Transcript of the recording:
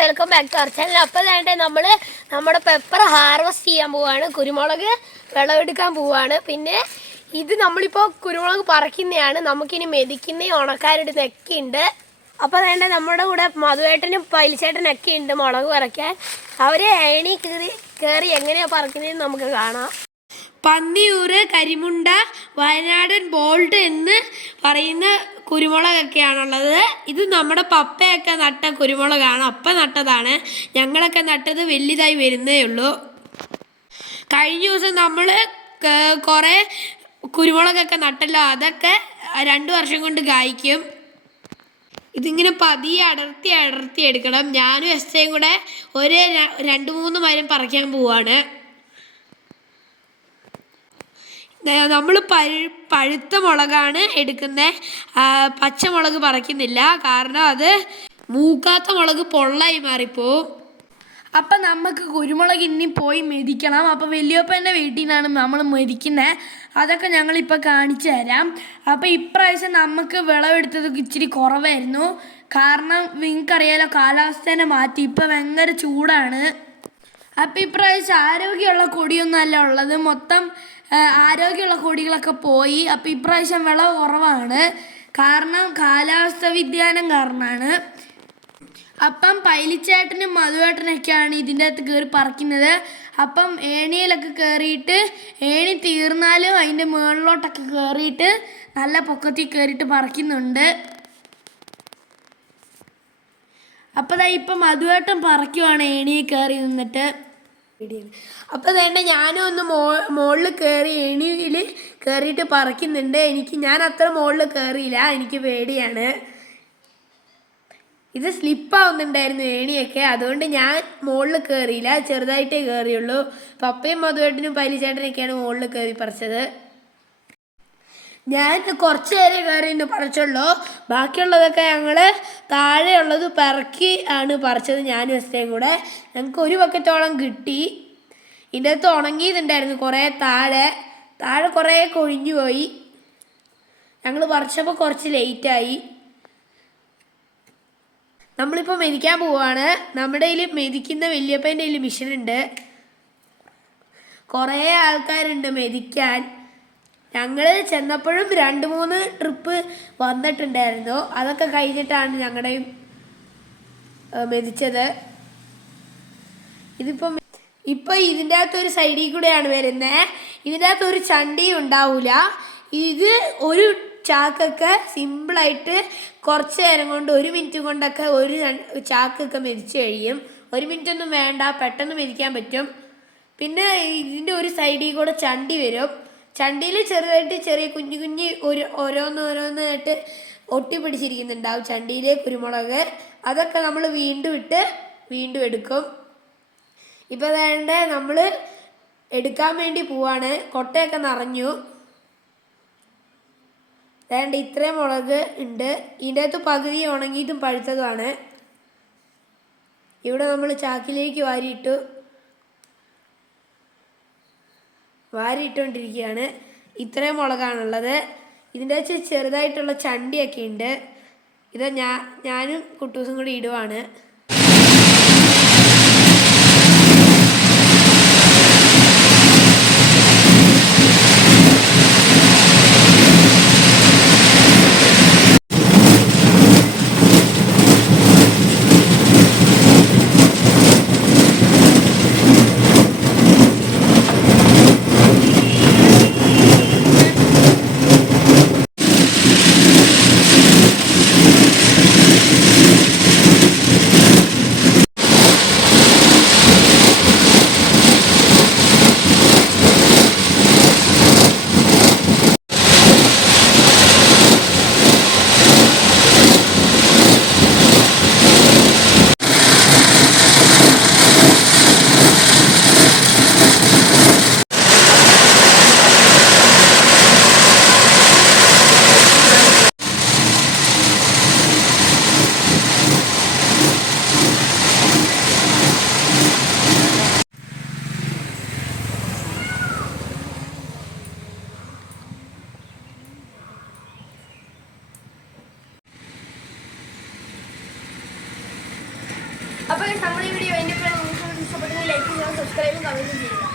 Welcome back to our channel അപ്പോൾ വേണ്ടേ നമ്മൾ നമ്മുടെ പെപ്പർ ഹാർവസ്റ്റ് ചെയ്യാൻ പോവാണ്. കുരുമുളക് വിളവെടുക്കാൻ പോവാണ്. പിന്നെ ഇത് നമ്മളിപ്പോൾ കുരുമുളക് പറിക്കുന്നതാണ് നമുക്കിനി മെതിക്കുന്ന ഉണക്കാരുടെ ഉണ്ട് അപ്പോൾ വേണ്ട നമ്മുടെ കൂടെ മധുവേട്ടനും പൈലിച്ചേട്ടനും ഒക്കെ ഉണ്ട് മുളക് പറിക്കാൻ. അവർ ഏണി കയറി കയറി എങ്ങനെയാണ് പറിക്കുന്നതെന്ന് നമുക്ക് കാണാം. പന്നിയൂർ കരിമുണ്ട വയനാടൻ ബോൾട്ട് എന്ന് പറയുന്ന കുരുമുളകൊക്കെയാണുള്ളത്. ഇത് നമ്മുടെ പപ്പയൊക്കെ നട്ട കുരുമുളകാണ്. അപ്പ നട്ടതാണ്. ഞങ്ങളൊക്കെ നട്ടത് വലുതായി വരുന്നേ ഉള്ളൂ. കഴിഞ്ഞ ദിവസം നമ്മൾ കുറേ കുരുമുളകൊക്കെ നട്ടല്ലോ. അതൊക്കെ രണ്ട് വർഷം കൊണ്ട് കായ്ക്കും. ഇതിങ്ങനെ പതിയെ അടർത്തി അടർത്തി എടുക്കണം. ഞാനും എസ്തയും കൂടെ ഒരു രണ്ട് മൂന്ന് മരം പറിക്കാൻ പോവാണ്. നമ്മൾ പഴു പഴുത്ത മുളകാണ് എടുക്കുന്നത് പച്ചമുളക് പറിക്കുന്നില്ല. കാരണം അത് മൂക്കാത്ത മുളക് പൊള്ളായി മാറിപ്പോവും. അപ്പം നമുക്ക് കുരുമുളക് ഇനി പോയി മെതിക്കണം. അപ്പോൾ വലിയപ്പന്റെ വീട്ടിൽ നിന്നാണ് നമ്മൾ മെതിക്കുന്നത് അതൊക്കെ ഞങ്ങളിപ്പോൾ കാണിച്ചു തരാം. അപ്പോൾ ഇപ്രാവശ്യം നമുക്ക് വിളവെടുത്തത് ഇച്ചിരി കുറവായിരുന്നു. കാരണം നിങ്ങൾക്കറിയാലോ കാലാവസ്ഥേനെ മാറ്റി. ഇപ്പം ഭയങ്കര ചൂടാണ്. അപ്പം ഇപ്രാവശ്യം ആരോഗ്യമുള്ള കൊടിയൊന്നും അല്ല ഉള്ളത്. മൊത്തം ആരോഗ്യമുള്ള കൊടികളൊക്കെ പോയി. അപ്പം ഇപ്രാവശ്യം വിളവ് കുറവാണ്. കാരണം കാലാവസ്ഥ വ്യതിയാനം കാരണമാണ്. അപ്പം പൈലിച്ചേട്ടനും മധുവേട്ടനൊക്കെയാണ് ഇതിന്റെ അകത്ത് കയറി പറിക്കുന്നത്. അപ്പം ഏണിയിലൊക്കെ കയറിയിട്ട് ഏണി തീർന്നാലും അതിന്റെ മുകളിലോട്ടൊക്കെ കയറിയിട്ട് നല്ല പൊക്കത്തിൽ കയറിയിട്ട് പറിക്കുന്നുണ്ട്. അപ്പോൾ ഇപ്പം മധുവേട്ടൻ പറിക്കുവാണ് ഏണിയിൽ കയറി നിന്നിട്ട്. അപ്പോൾ തന്നെ ഞാനും ഒന്ന് മോ മുകളിൽ കയറി എണിയിൽ കയറിയിട്ട് പറിക്കുന്നുണ്ട്. എനിക്ക് ഞാൻ അത്ര മുകളിൽ കയറിയില്ല എനിക്ക് പേടിയാണ്. ഇത് സ്ലിപ്പാവുന്നുണ്ടായിരുന്നു ഏണിയൊക്കെ. അതുകൊണ്ട് ഞാൻ മുകളിൽ കയറിയില്ല ചെറുതായിട്ടേ കയറിയുള്ളൂ പപ്പയും മധുവേട്ടനും പലിച്ചേട്ടനൊക്കെയാണ് മുകളിൽ കയറി പറിച്ചത്. ഞാൻ കുറച്ച് നേരം കയറി ഇന്ന് പറിച്ചുള്ളൂ. ബാക്കിയുള്ളതൊക്കെ ഞങ്ങൾ താഴെയുള്ളത് പറക്കി ആണ് പറിച്ചത് ഞാൻ എസ്റ്റയും കൂടെ. ഞങ്ങൾക്ക് ഒരു പക്കറ്റോളം കിട്ടി. ഇതിന്റെ അകത്ത് ഉണങ്ങിയതുണ്ടായിരുന്നു കുറേ താഴെ. താഴെ കുറേ കൊഴിഞ്ഞു പോയി. ഞങ്ങൾ പറിച്ചപ്പോൾ കുറച്ച് ലേറ്റായി നമ്മളിപ്പോൾ മെതിക്കാൻ പോവാണ്. നമ്മുടെ കയ്യിൽ മെതിക്കുന്ന വല്യപ്പന്റെ കയ്യിൽ ഉണ്ട്. കുറേ ആൾക്കാരുണ്ട് മെതിക്കാൻ. ഞങ്ങൾ ചെന്നപ്പോഴും രണ്ട് മൂന്ന് ട്രിപ്പ് വന്നിട്ടുണ്ടായിരുന്നു. അതൊക്കെ കഴിഞ്ഞിട്ടാണ് ഞങ്ങളുടെയും മെതിച്ചത്. ഇതിപ്പം ഇപ്പം ഇതിന്റെ അകത്ത് ഒരു സൈഡിൽ കൂടെയാണ് വരുന്നത് ഇതിന്റെ അകത്ത് ഒരു ചണ്ടി ഉണ്ടാവില്ല ഇത് ഒരു ചാക്കൊക്കെ സിമ്പിളായിട്ട് കുറച്ച് നേരം കൊണ്ട് ഒരു മിനിറ്റ് കൊണ്ടൊക്കെ ഒരു ചാക്കൊക്കെ മെതിച്ച് കഴിയും. ഒരു മിനിറ്റ് ഒന്നും വേണ്ട പെട്ടെന്ന് മെതിക്കാൻ പറ്റും. പിന്നെ ഇതിന്റെ ഒരു സൈഡിൽ കൂടെ ചണ്ടി വരും. ചണ്ടിയിൽ ചെറുതായിട്ട് ചെറിയ കുഞ്ഞു കുഞ്ഞു ഒരു ഓരോന്ന് ഓരോന്നായിട്ട് ഒട്ടിപ്പിടിച്ചിരിക്കുന്നുണ്ടാവും. ചണ്ടിയിലെ കുരുമുളക്. അതൊക്കെ നമ്മൾ വീണ്ടും ഇട്ട് വീണ്ടും എടുക്കും. ഇപ്പോൾ വേണ്ട നമ്മൾ എടുക്കാൻ വേണ്ടി പോവാണ്. കൊട്ടയൊക്കെ നിറഞ്ഞു. വേണ്ട ഇത്രയും മുളക് ഉണ്ട്. ഇതിന്റെ അകത്ത് പകുതി ഉണങ്ങിയിട്ടും പഴുത്തതുമാണ്. ഇവിടെ നമ്മൾ ചാക്കിലേക്ക് വാരിയിട്ടു വാരിയിട്ടുകൊണ്ടിരിക്കുകയാണ് ഇത്രയും മുളകാണുള്ളത്. ഇതിന്റെ വെച്ച് ചെറുതായിട്ടുള്ള ചണ്ടിയൊക്കെ ഉണ്ട്. ഇത് ഞാൻ ഞാനും കുട്ടൂസും കൂടി ഇടുവാണ്. അപ്പോൾ നമ്മൾ ഈ വീഡിയോ